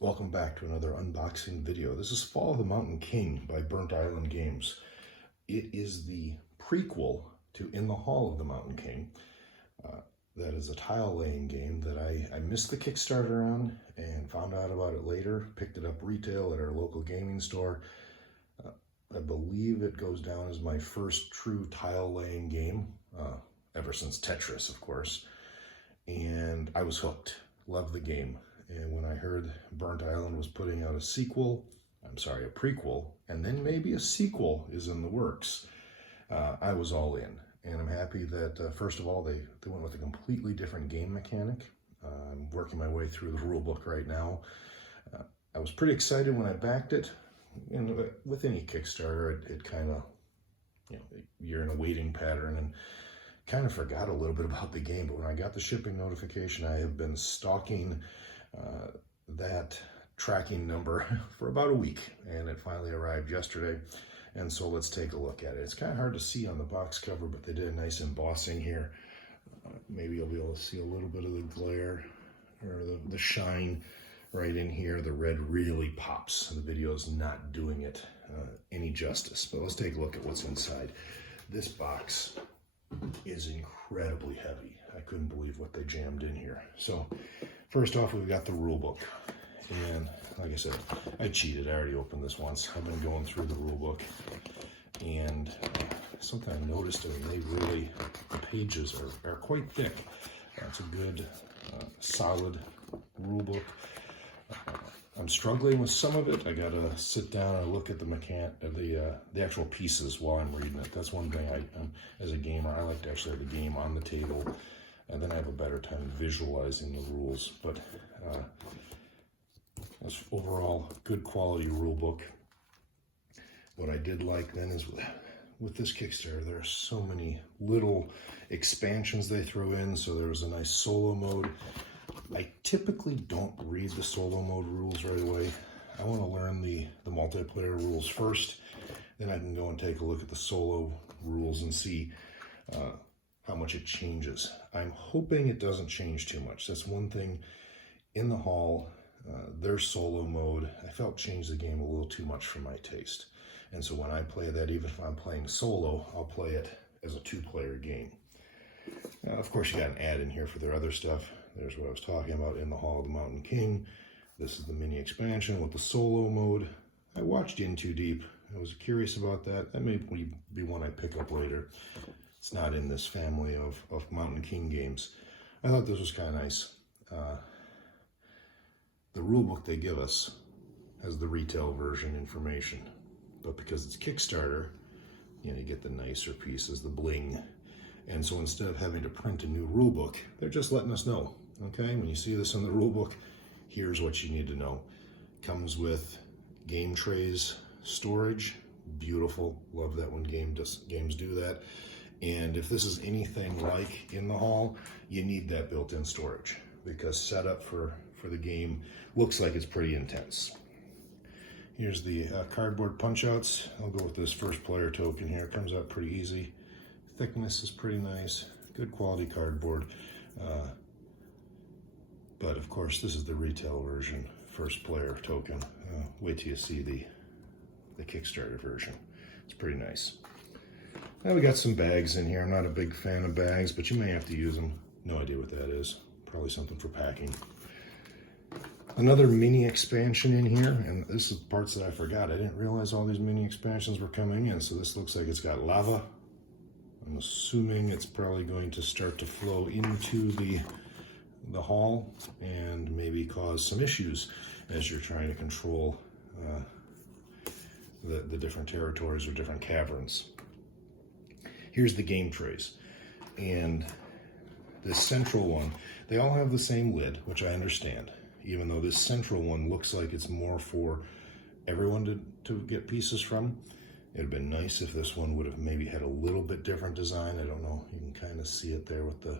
Welcome back to another unboxing video. This is Fall of the Mountain King by Burnt Island Games. It is the prequel to In the Hall of the Mountain King. That is a tile laying game that I missed the Kickstarter on and found out about it later. Picked it up retail at our local gaming store. I believe it goes down as my first true tile laying game, ever since Tetris, of course. And I was hooked. Loved the game. And when I heard Burnt Island was putting out a prequel, and then maybe a sequel is in the works, I was all in. And I'm happy that, first of all, they went with a completely different game mechanic. I'm working my way through the rule book right now. I was pretty excited when I backed it. And with any Kickstarter, it kind of, you're in a waiting pattern and kind of forgot a little bit about the game. But when I got the shipping notification, I have been stalking that tracking number for about a week, and it finally arrived yesterday. And so let's take a look at it. It's kind of hard to see on the box cover, but they did a nice embossing here. Maybe you'll be able to see a little bit of the glare or the shine right in here. The red really pops. The video is not doing it any justice, but let's take a look at what's inside. This box is incredibly heavy. I couldn't believe what they jammed in here. So first off, we've got the rule book. And like I said, I cheated. I already opened this once. I've been going through the rule book, and something I noticed, the pages are quite thick. It's a good, solid rule book. I'm struggling with some of it. I gotta sit down and look at the actual pieces while I'm reading it. That's one thing as a gamer, I like to actually have the game on the table, and then I have a better time visualizing the rules. But it's overall good quality rule book. What I did like then is with this Kickstarter, there are so many little expansions they throw in. So there was a nice solo mode. I typically don't read the solo mode rules right away. I want to learn the multiplayer rules first, then I can go and take a look at the solo rules and see how much it changes. I'm hoping it doesn't change too much. That's one thing in the hall. Their solo mode, I felt changed the game a little too much for my taste. And so when I play that, even if I'm playing solo, I'll play it as a two-player game. Now, of course, you got an ad in here for their other stuff. There's what I was talking about, In the Hall of the Mountain King. This is the mini expansion with the solo mode. I watched In Too Deep. I was curious about that. That may be one I pick up later. It's not in this family of Mountain King games. I thought this was kind of nice. The rule book they give us has the retail version information, but because it's Kickstarter, you get the nicer pieces, the bling. And so instead of having to print a new rule book, they're just letting us know, okay? When you see this in the rule book, here's what you need to know. Comes with game trays storage. Beautiful. Love that when games do that. And if this is anything like In the Hall, you need that built-in storage, because setup for the game looks like it's pretty intense. Here's the cardboard punch-outs. I'll go with this first player token here. It comes out pretty easy. Thickness is pretty nice. Good quality cardboard. But of course, this is the retail version, first player token. Wait till you see the Kickstarter version. It's pretty nice. Now we got some bags in here. I'm not a big fan of bags, but you may have to use them. No idea what that is. Probably something for packing. Another mini expansion in here, and this is parts that I forgot. I didn't realize all these mini expansions were coming in. So this looks like it's got lava. I'm assuming it's probably going to start to flow into the hall and maybe cause some issues as you're trying to control the different territories or different caverns. Here's the game trays, and this central one, they all have the same lid, which I understand, even though this central one looks like it's more for everyone to get pieces from. It'd have been nice if this one would have maybe had a little bit different design. I don't know, you can kind of see it there with the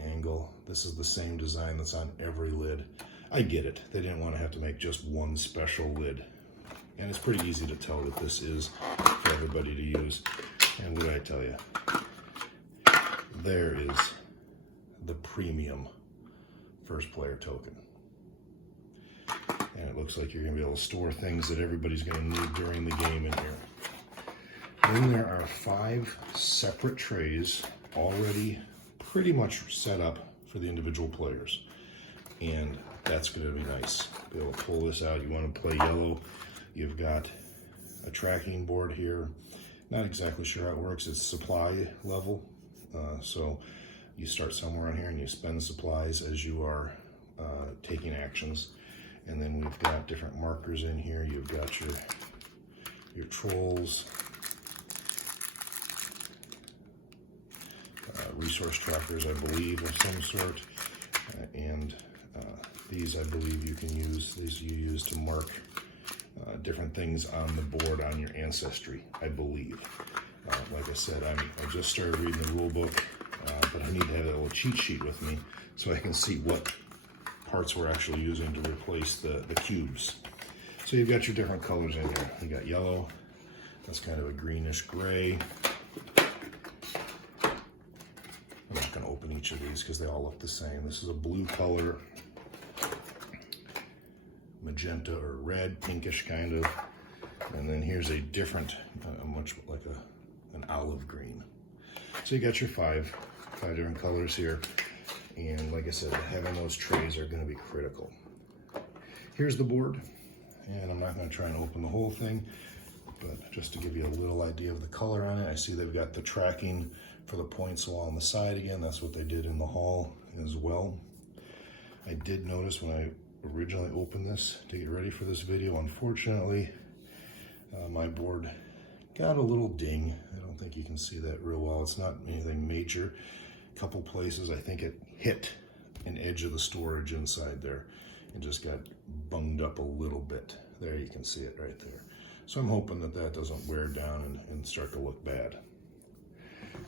angle. This is the same design that's on every lid. I get it, they didn't want to have to make just one special lid. And it's pretty easy to tell that this is for everybody to use. And what did I tell you? There is the premium first player token. it looks like you're going to be able to store things that everybody's going to need during the game in here. Then there are 5 separate trays already pretty much set up for the individual players. And that's going to be nice. Be able to pull this out. You want to play yellow. You've got a tracking board here. Not exactly sure how it works. It's supply level. So you start somewhere on here and you spend supplies as you are taking actions. And then we've got different markers in here. You've got your trolls, resource trackers, I believe, of some sort, and these I believe you can use. These you use to mark different things on the board on your ancestry, I believe. Like I said, I just started reading the rule book, but I need to have a little cheat sheet with me so I can see what parts we're actually using to replace the cubes. So you've got your different colors in here. You got yellow, that's kind of a greenish gray. I'm not going to open each of these because they all look the same. This is a blue color, magenta or red, pinkish kind of. And then here's a different, much like an olive green. So you got your five different colors here. And like I said, having those trays are going to be critical. Here's the board. And I'm not going to try and open the whole thing, but just to give you a little idea of the color on it, I see they've got the tracking for the points along the side again. That's what they did in the hall as well. I did notice when I originally opened this to get ready for this video, unfortunately, my board got a little ding. I don't think you can see that real well. It's not anything major. A couple places I think it hit an edge of the storage inside there and just got bunged up a little bit. There, you can see it right there. So I'm hoping that that doesn't wear down and start to look bad.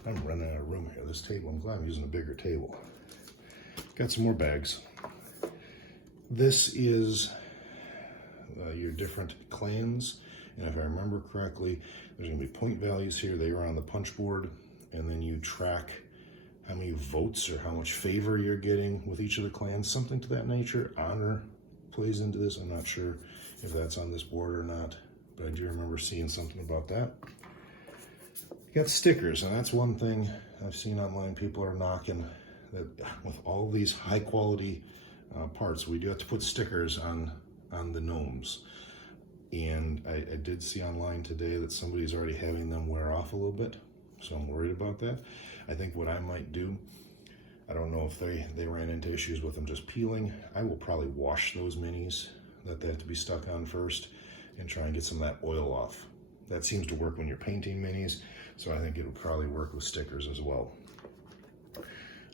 I'm running out of room here. This table, I'm glad I'm using a bigger table. Got some more bags. This is your different clans. And if I remember correctly, there's going to be point values here. They are on the punch board. And then you track how many votes or how much favor you're getting with each of the clans. Something to that nature. Honor plays into this. I'm not sure if that's on this board or not, but I do remember seeing something about that. You got stickers, and that's one thing I've seen online. People are knocking that with all these high quality parts, we do have to put stickers on the gnomes. And I did see online today that somebody's already having them wear off a little bit, so I'm worried about that. I think what I might do, I don't know if they ran into issues with them just peeling. I will probably wash those minis that they have to be stuck on first and try and get some of that oil off. That seems to work when you're painting minis, so I think it'll probably work with stickers as well.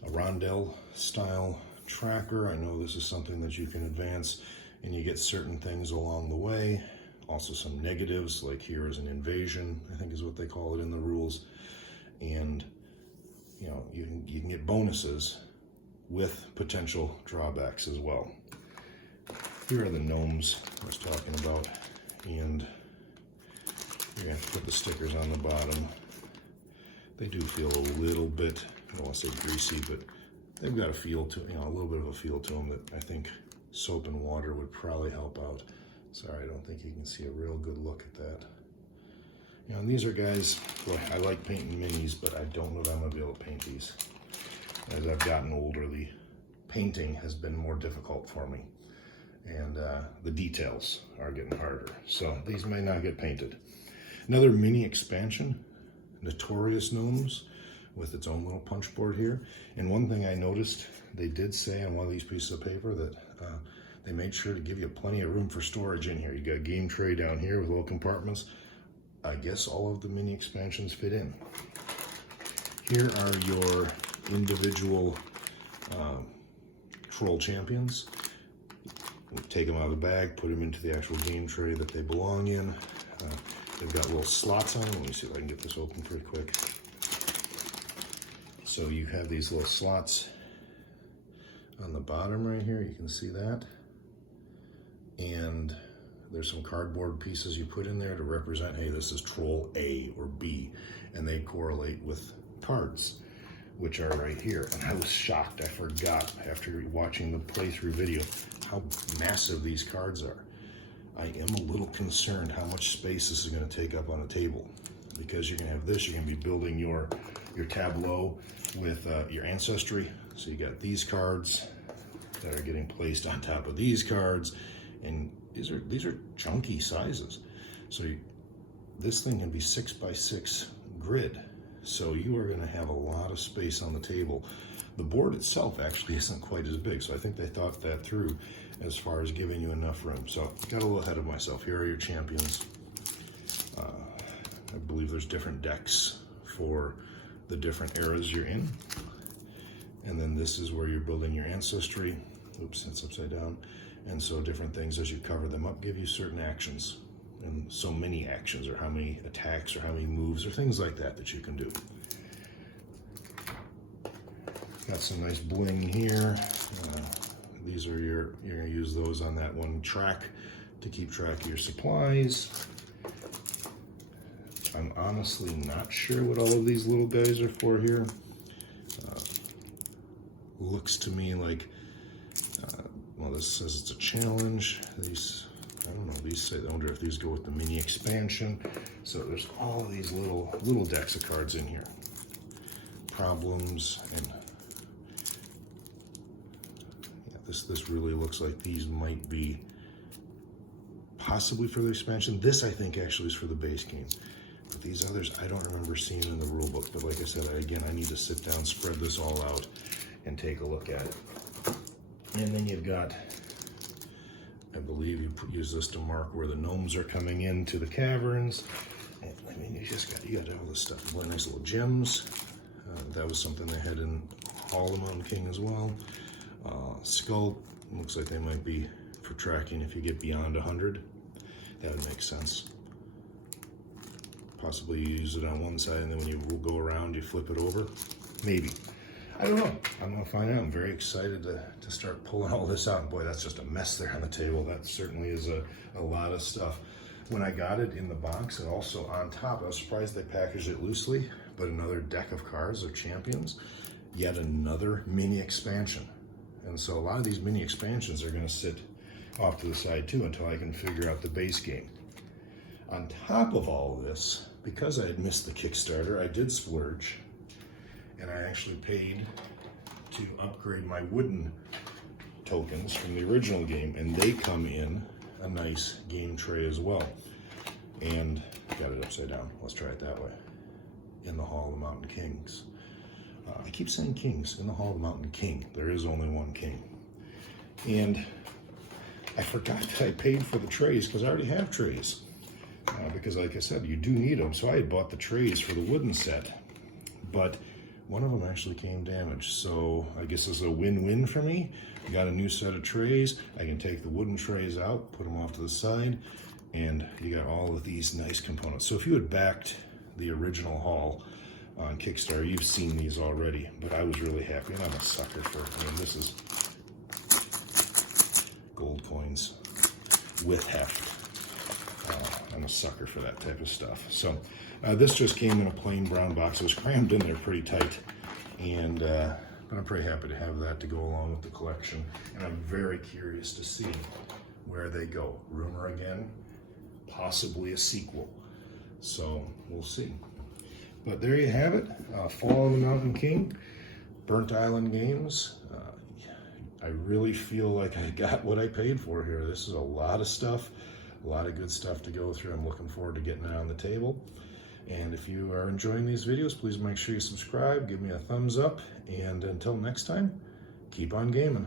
A rondelle style tracker. I know this is something that you can advance and you get certain things along the way. Also some negatives, like here is an invasion, I think is what they call it in the rules. And you know, you can get bonuses with potential drawbacks as well. Here are the gnomes I was talking about, and you're going to have to put the stickers on the bottom. They do feel a little bit, I don't want to say greasy, but they've got a feel to, a little bit of a feel to them that I think soap and water would probably help out. Sorry, I don't think you can see a real good look at that. And these are guys, boy, I like painting minis, but I don't know that I'm going to be able to paint these. As I've gotten older, the painting has been more difficult for me. And the details are getting harder. So these may not get painted. Another mini expansion, Notorious Gnomes, with its own little punch board here. And one thing I noticed, they did say on one of these pieces of paper that they made sure to give you plenty of room for storage in here. You got a game tray down here with little compartments. I guess all of the mini expansions fit in. Here are your individual troll champions. Take them out of the bag, put them into the actual game tray that they belong in. They've got little slots on them. Let me see if I can get this open pretty quick. So you have these little slots on the bottom right here. You can see that. And there's some cardboard pieces you put in there to represent, hey, this is Troll A or B. And they correlate with cards, which are right here. And I was shocked. I forgot after watching the playthrough video how massive these cards are. I am a little concerned how much space this is going to take up on a table, because you're going to have this, you're going to be building your tableau with your ancestry. So you got these cards that are getting placed on top of these cards, and these are chunky sizes. So this thing can be 6 by 6 grid. So you are going to have a lot of space on the table. The board itself actually isn't quite as big, so I think they thought that through as far as giving you enough room. So got a little ahead of myself. Here are your champions. I believe there's different decks for the different eras you're in. And then this is where you're building your ancestry. Oops, that's upside down. And so different things, as you cover them up, give you certain actions. And so many actions, or how many attacks, or how many moves, or things like that that you can do. Got some nice bling here. These are you're gonna use those on that one track to keep track of your supplies. I'm honestly not sure what all of these little guys are for here. Looks to me like, well, this says it's a challenge. These, I don't know, these say, I wonder if these go with the mini expansion. So there's all these little decks of cards in here. Problems, and yeah, this really looks like these might be possibly for the expansion. This, I think, actually is for the base game. But these others, I don't remember seeing in the rule book. But like I said, again, I need to sit down, spread this all out, and take a look at it. And then you've got, I believe you use this to mark where the gnomes are coming into the caverns. And, I mean, you got all this stuff. Really nice little gems. That was something they had in Hall of the Mountain King as well. Skull, looks like they might be for tracking if you get beyond 100. That would make sense. Possibly you use it on one side, and then when you go around, you flip it over. Maybe. I don't know. I'm going to find out. I'm very excited to start pulling all this out. And boy, that's just a mess there on the table. That certainly is a lot of stuff. When I got it in the box, and also on top, I was surprised they packaged it loosely, but another deck of cards of champions, yet another mini expansion. And so a lot of these mini expansions are going to sit off to the side too until I can figure out the base game. On top of all of this, because I had missed the Kickstarter, I did splurge, and I actually paid to upgrade my wooden tokens from the original game, and they come in a nice game tray as well. And got it upside down. Let's try it that way. In the Hall of the Mountain Kings. I keep saying kings. In the Hall of the Mountain King. There is only one king. And I forgot that I paid for the trays, because I already have trays. Because like I said, you do need them. So I had bought the trays for the wooden set. But one of them actually came damaged. So I guess it's a win-win for me. I got a new set of trays. I can take the wooden trays out, put them off to the side, and you got all of these nice components. So if you had backed the original haul on Kickstarter, you've seen these already, but I was really happy, and I'm a sucker for, I mean, this is gold coins with heft. I'm a sucker for that type of stuff. So this just came in a plain brown box. It was crammed in there pretty tight, and but I'm pretty happy to have that to go along with the collection. And I'm very curious to see where they go. Rumor again, possibly a sequel. So we'll see. But there you have it. Fall of the Mountain King, Burnt Island Games. I really feel like I got what I paid for here. This is a lot of stuff, a lot of good stuff to go through. I'm looking forward to getting it on the table. And if you are enjoying these videos, please make sure you subscribe, give me a thumbs up, and until next time, keep on gaming.